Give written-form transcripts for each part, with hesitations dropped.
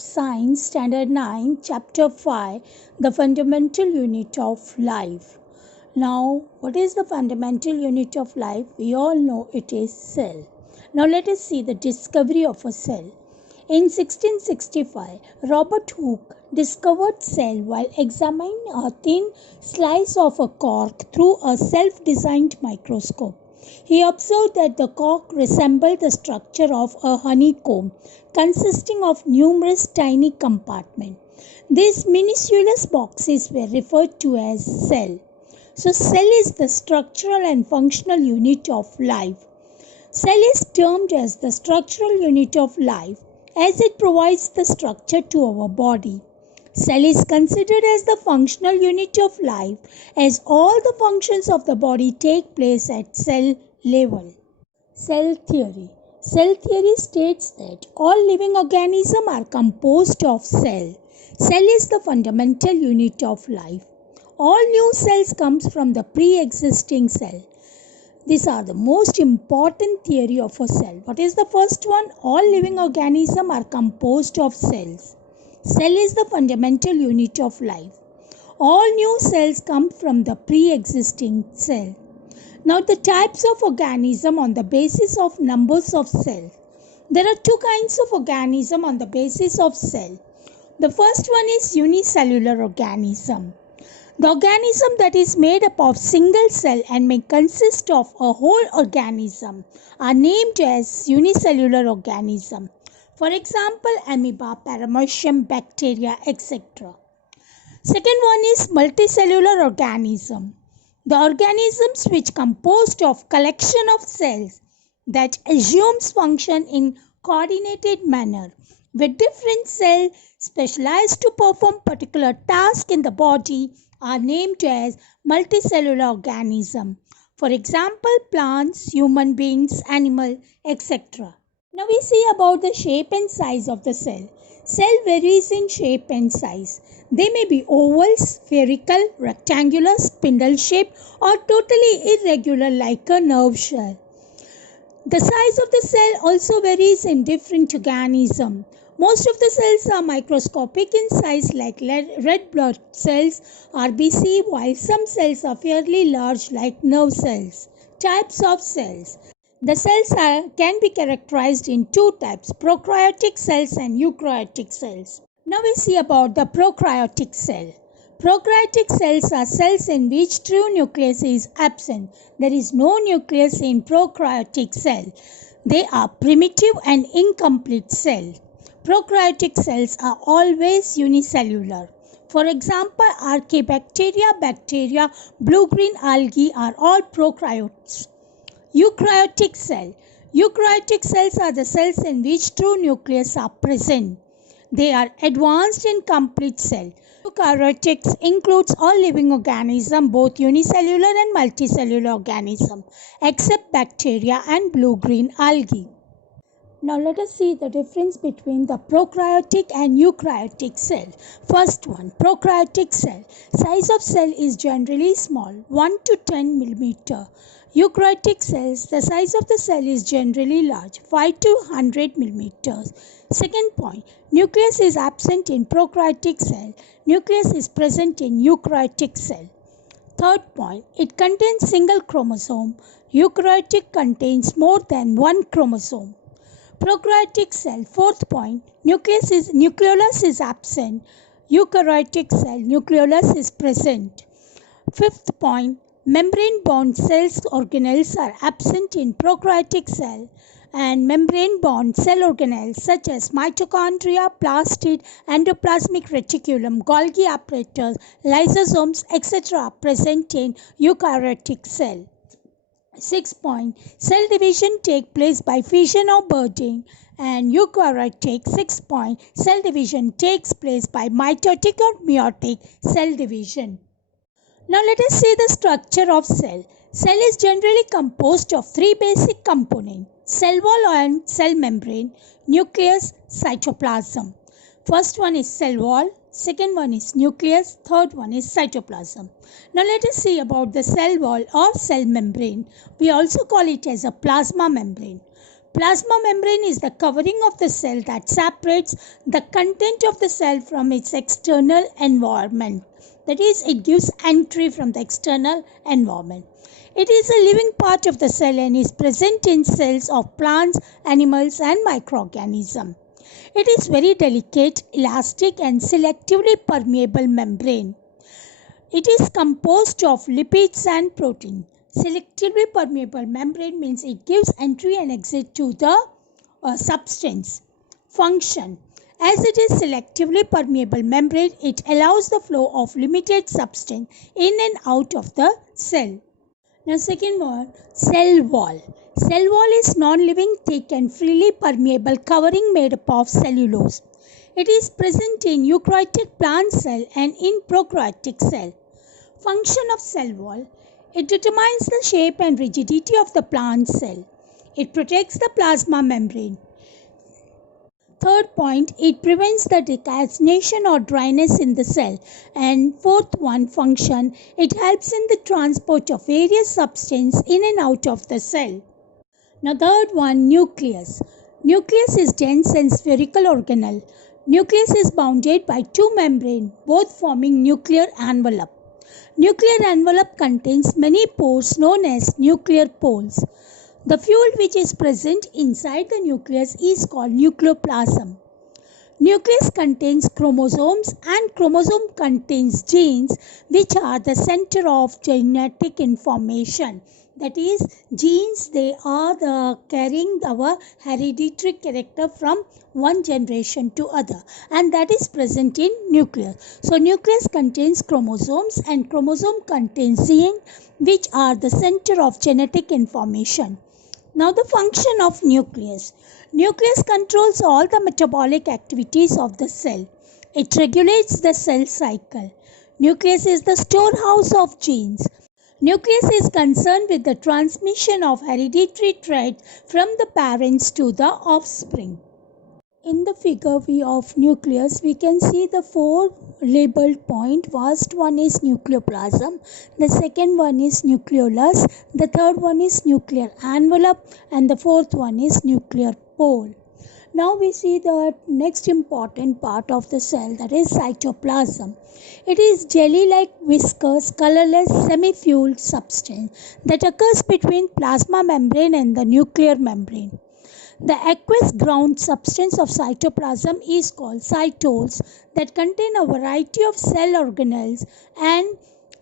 Science, Standard 9, Chapter 5, the fundamental unit of life. Now, what is the fundamental unit of life? We all know it is cell. Now, let us see the discovery of a cell. In 1665, Robert Hooke discovered cell while examining a thin slice of a cork through a self-designed microscope. He observed that the cork resembled the structure of a honeycomb consisting of numerous tiny compartments. These minuscule boxes were referred to as cell. So cell is the structural and functional unit of life. Cell is termed as the structural unit of life as it provides the structure to our body. Cell is considered as the functional unit of life as all the functions of the body take place at cell level. Cell theory. Cell theory states that all living organisms are composed of cell. Cell is the fundamental unit of life. All new cells comes from the pre-existing cell. These are the most important theory of a cell. What is the first one? All living organisms are composed of cells. Cell is the fundamental unit of life. All new cells come from the pre-existing cell. Now the types of organism on the basis of numbers of cells. There are two kinds of organism on the basis of cell. The first one is unicellular organism. The organism that is made up of single cell and may consist of a whole organism are named as unicellular organism. For example, amoeba, paramecium, bacteria, etc. Second one is multicellular organism. The organisms which composed of collection of cells that assumes function in coordinated manner with different cells specialized to perform particular task in the body are named as multicellular organism. For example, plants, human beings, animal, etc. Now we see about the shape and size of the cell. Cell varies in shape and size. They may be oval, spherical, rectangular, spindle shaped or totally irregular like a nerve shell. The size of the cell also varies in different organisms. Most of the cells are microscopic in size like red blood cells, RBC, while some cells are fairly large like nerve cells. Types of cells. The cells can be characterized in two types, prokaryotic cells and eukaryotic cells. Now we see about the prokaryotic cell. Prokaryotic cells are cells in which true nucleus is absent. There is no nucleus in prokaryotic cell. They are primitive and incomplete cells. Prokaryotic cells are always unicellular. For example, archaebacteria, bacteria, blue-green algae are all prokaryotes. Eukaryotic cell. Eukaryotic cells are the cells in which true nucleus are present. They are advanced and complete cell. Eukaryotics includes all living organisms, both unicellular and multicellular organisms, except bacteria and blue-green algae. Now let us see the difference between the prokaryotic and eukaryotic cell. First one, prokaryotic cell. Size of cell is generally small, 1 to 10 millimeter. Eukaryotic cells, the size of the cell is generally large, 5 to 100 millimeters. Second point, nucleus is absent in prokaryotic cell. Nucleus is present in eukaryotic cell. Third point, it contains single chromosome. Eukaryotic contains more than one chromosome. Prokaryotic cell. Fourth point, nucleolus is absent. Eukaryotic cell, nucleolus is present. Fifth point, membrane-bound cells organelles are absent in prokaryotic cell, and membrane-bound cell organelles such as mitochondria, plastid, endoplasmic reticulum, Golgi apparatus, lysosomes, etc. are present in eukaryotic cell. 6 point, cell division takes place by fission or budding, and eukaryotic 6 point, cell division takes place by mitotic or meiotic cell division. Now let us see the structure of cell. Cell is generally composed of three basic components: cell wall and cell membrane, nucleus, cytoplasm. First one is cell wall, second one is nucleus, third one is cytoplasm. Now let us see about the cell wall or cell membrane. We also call it as a plasma membrane. Plasma membrane is the covering of the cell that separates the content of the cell from its external environment. That is, it gives entry from the external environment. It is a living part of the cell and is present in cells of plants, animals, and microorganisms. It is very delicate, elastic, and selectively permeable membrane. It is composed of lipids and protein. Selectively permeable membrane means it gives entry and exit to the substance. Function. As it is selectively permeable membrane, it allows the flow of limited substance in and out of the cell. Now second one, cell wall. Cell wall is non-living, thick and freely permeable covering made up of cellulose. It is present in eukaryotic plant cell and in prokaryotic cell. Function of cell wall. It determines the shape and rigidity of the plant cell. It protects the plasma membrane. Third point, it prevents the decalcination or dryness in the cell. And fourth one, function, it helps in the transport of various substances in and out of the cell. Now third one, nucleus. Nucleus is dense and spherical organelle. Nucleus is bounded by two membranes, both forming nuclear envelope. Nuclear envelope contains many pores known as nuclear poles. The fluid which is present inside the nucleus is called nucleoplasm. Nucleus contains chromosomes and chromosome contains genes which are the center of genetic information. That is, genes, they are carrying our hereditary character from one generation to other, and that is present in nucleus. So nucleus contains chromosomes and chromosome contains genes which are the center of genetic information. Now the function of nucleus. Nucleus controls all the metabolic activities of the cell. It regulates the cell cycle. Nucleus is the storehouse of genes. Nucleus is concerned with the transmission of hereditary traits from the parents to the offspring. In the figure of nucleus, we can see the four labeled points. First one is nucleoplasm, the second one is nucleolus, the third one is nuclear envelope, and the fourth one is nuclear pole. Now we see the next important part of the cell, that is cytoplasm. It is jelly-like viscous, colorless, semi-fluid substance that occurs between plasma membrane and the nuclear membrane. The aqueous ground substance of cytoplasm is called cytosol that contain a variety of cell organelles and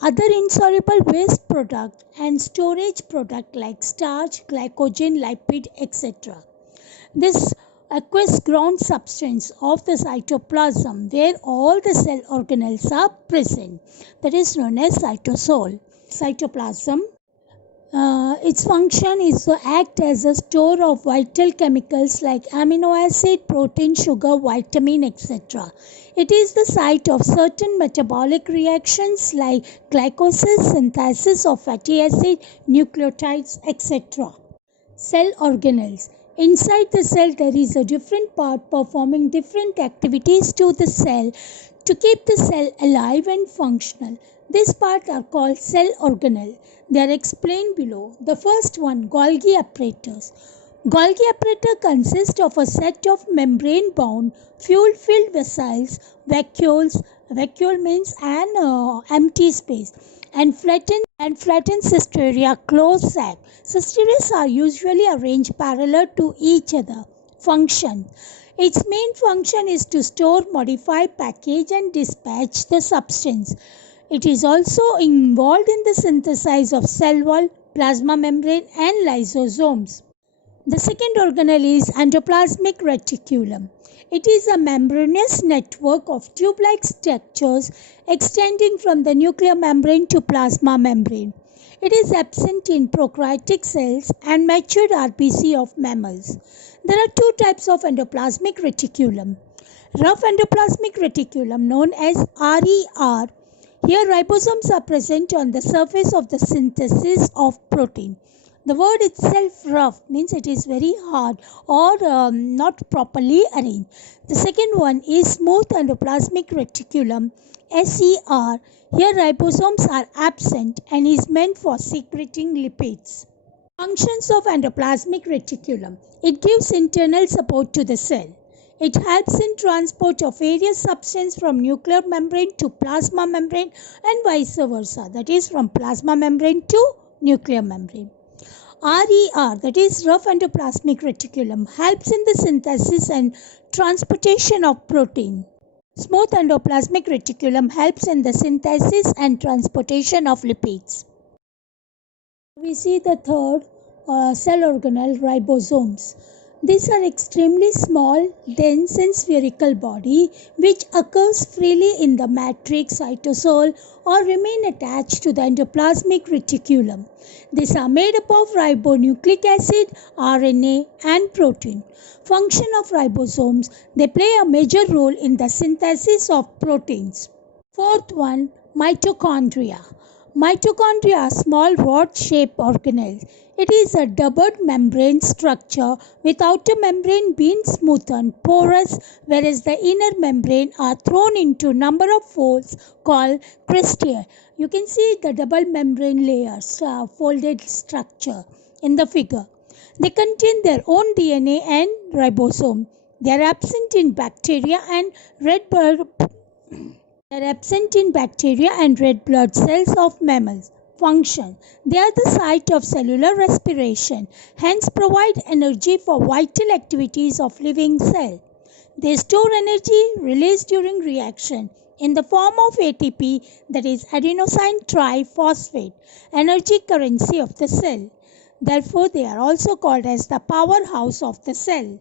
other insoluble waste product and storage product like starch, glycogen, lipid, etc. This aqueous ground substance of the cytoplasm where all the cell organelles are present, that is known as cytosol. Cytoplasm, its function is to act as a store of vital chemicals like amino acid, protein, sugar, vitamin, etc. It is the site of certain metabolic reactions like glycolysis, synthesis of fatty acid, nucleotides, etc. Cell organelles. Inside the cell, there is a different part performing different activities to the cell to keep the cell alive and functional. These parts are called cell organelle. They are explained below. The first one, Golgi apparatus. Golgi apparatus consists of a set of membrane-bound, fuel-filled vessels, vacuoles. Vacuole means an empty space, and flattened cisteria closed sac. Cisteras are usually arranged parallel to each other. Function. Its main function is to store, modify, package and dispatch the substance. It is also involved in the synthesis of cell wall, plasma membrane and lysosomes. The second organelle is endoplasmic reticulum. It is a membranous network of tube-like structures extending from the nuclear membrane to plasma membrane. It is absent in prokaryotic cells and matured RBC of mammals. There are two types of endoplasmic reticulum. Rough endoplasmic reticulum known as RER. Here ribosomes are present on the surface of the synthesis of protein. The word itself rough means it is very hard or not properly arranged. The second one is smooth endoplasmic reticulum SER. Here ribosomes are absent and is meant for secreting lipids. Functions of endoplasmic reticulum. It gives internal support to the cell. It helps in transport of various substances from nuclear membrane to plasma membrane and vice versa, that is from plasma membrane to nuclear membrane. RER, that is rough endoplasmic reticulum, helps in the synthesis and transportation of protein. Smooth endoplasmic reticulum helps in the synthesis and transportation of lipids. We see the third cell organelle, ribosomes. These are extremely small, dense and spherical body which occurs freely in the matrix, cytosol or remain attached to the endoplasmic reticulum. These are made up of ribonucleic acid, RNA and protein. Function of ribosomes, they play a major role in the synthesis of proteins. Fourth one, mitochondria. Mitochondria are small rod-shaped organelles. It is a double membrane structure with outer membrane being smooth and porous, whereas the inner membrane are thrown into number of folds called cristae. You can see the double membrane layers, folded structure in the figure. They contain their own DNA and ribosome. They are absent in bacteria and red blood cells of mammals. Function. They are the site of cellular respiration, hence provide energy for vital activities of living cell. They store energy released during reaction in the form of ATP, that is adenosine triphosphate, energy currency of the cell. Therefore, they are also called as the powerhouse of the cell.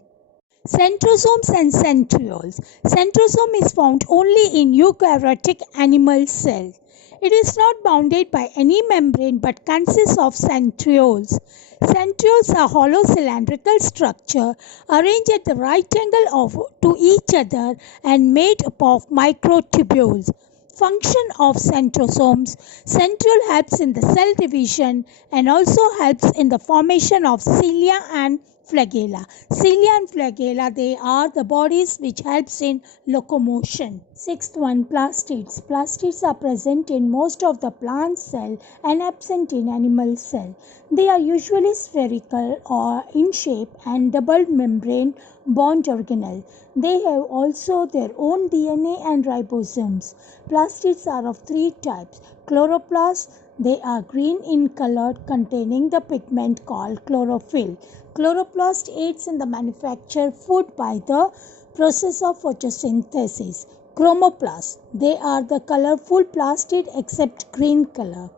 Centrosomes and centrioles. Centrosome is found only in eukaryotic animal cells. It is not bounded by any membrane but consists of centrioles. Centrioles are hollow cylindrical structure arranged at the right angle to each other and made up of microtubules. Function of centrosomes. Centriole helps in the cell division and also helps in the formation of cilia and flagella. Cilia and flagella, they are the bodies which helps in locomotion. Sixth one, plastids. Plastids are present in most of the plant cell and absent in animal cell. They are usually spherical or in shape and double membrane bond organelle. They have also their own DNA and ribosomes. Plastids are of three types. Chloroplasts, they are green in color containing the pigment called chlorophyll. Chloroplast aids in the manufacture food by the process of photosynthesis. Chromoplasts, they are the colorful plastid except green color.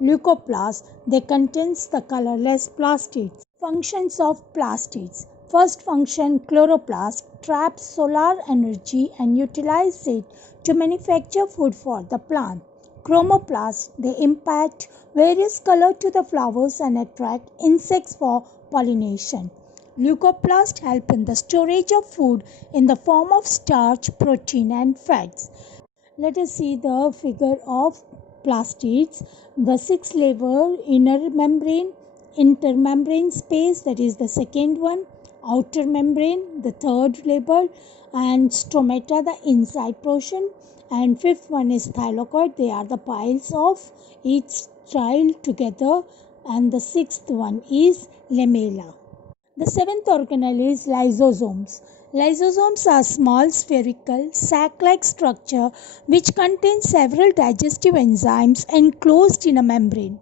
Leucoplasts, they contains the colorless plastids. Functions of plastids. First function, chloroplast traps solar energy and utilizes it to manufacture food for the plant. Chromoplasts, they impact various color to the flowers and attract insects for pollination. Leucoplasts help in the storage of food in the form of starch, protein and fats. Let us see the figure of plastids. The six-layer inner membrane, intermembrane space, that is the second one, outer membrane, the third layer, and stomata, the inside portion, and fifth one is thylakoid. They are the piles of each child together, and the sixth one is lamella. The seventh organelle is lysosomes. Lysosomes are small spherical sac-like structure which contain several digestive enzymes enclosed in a membrane.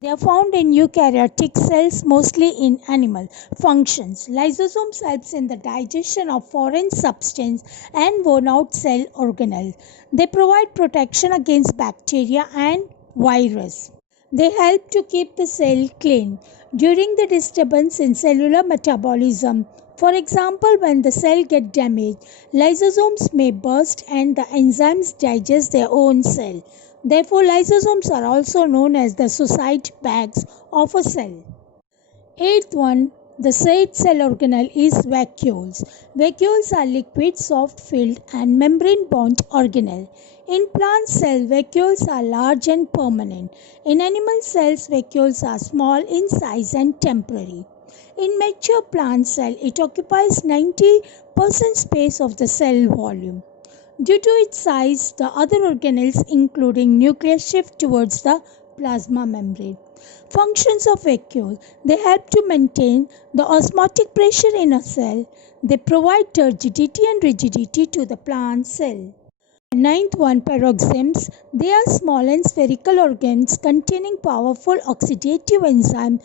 They are found in eukaryotic cells, mostly in animal. Functions. Lysosomes helps in the digestion of foreign substance and worn out cell organelles. They provide protection against bacteria and virus. They help to keep the cell clean during the disturbance in cellular metabolism. For example, when the cell gets damaged, lysosomes may burst and the enzymes digest their own cell. Therefore, lysosomes are also known as the suicide bags of a cell. Eighth one, the eighth cell organelle is vacuoles. Vacuoles are liquid, soft-filled and membrane-bound organelle. In plant cell, vacuoles are large and permanent. In animal cells, vacuoles are small in size and temporary. In mature plant cell, it occupies 90% space of the cell volume. Due to its size, the other organelles including nucleus shift towards the plasma membrane. Functions of vacuole. They help to maintain the osmotic pressure in a cell. They provide turgidity and rigidity to the plant cell. Ninth one, peroxisms. They are small and spherical organs containing powerful oxidative enzymes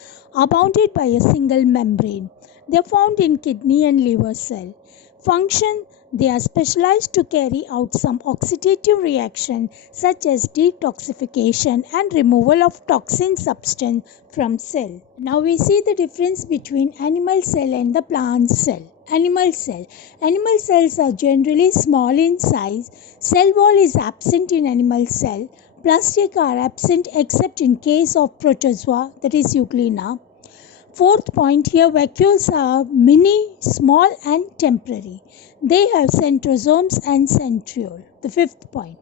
bounded by a single membrane. They are found in kidney and liver cell. Function. They are specialized to carry out some oxidative reaction such as detoxification and removal of toxin substance from cell. Now we see the difference between animal cell and the plant cell. Animal cell. Animal cells are generally small in size. Cell wall is absent in animal cell. Plastic are absent except in case of protozoa, that is Euglena. Fourth point here, vacuoles are mini, small and temporary. They have centrosomes and centriole. The fifth point.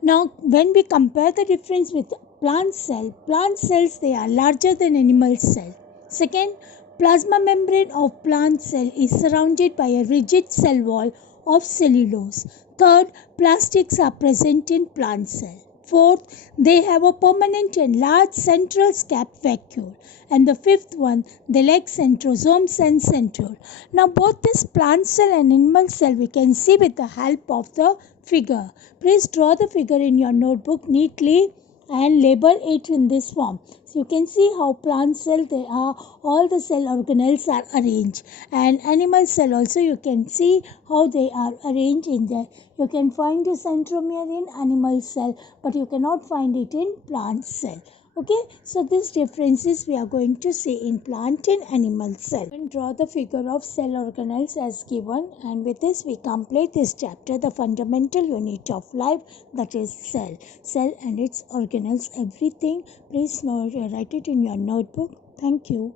Now when we compare the difference with plant cells they are larger than animal cell. Second, plasma membrane of plant cell is surrounded by a rigid cell wall of cellulose. Third, plastics are present in plant cell. Fourth, they have a permanent and large central cap vacuole. And the fifth one, they lack centrosomes and centriole. Now both this plant cell and animal cell we can see with the help of the figure. Please draw the figure in your notebook neatly and label it in this form. So you can see how plant cell they are, all the cell organelles are arranged, and animal cell also you can see how they are arranged in there. You can find the centromere in animal cell, but you cannot find it in plant cell. Okay, so these differences we are going to see in plant and animal cell. And draw the figure of cell organelles as given, and with this we complete this chapter, the fundamental unit of life, that is cell. Cell and its organelles, everything. Please write it in your notebook. Thank you.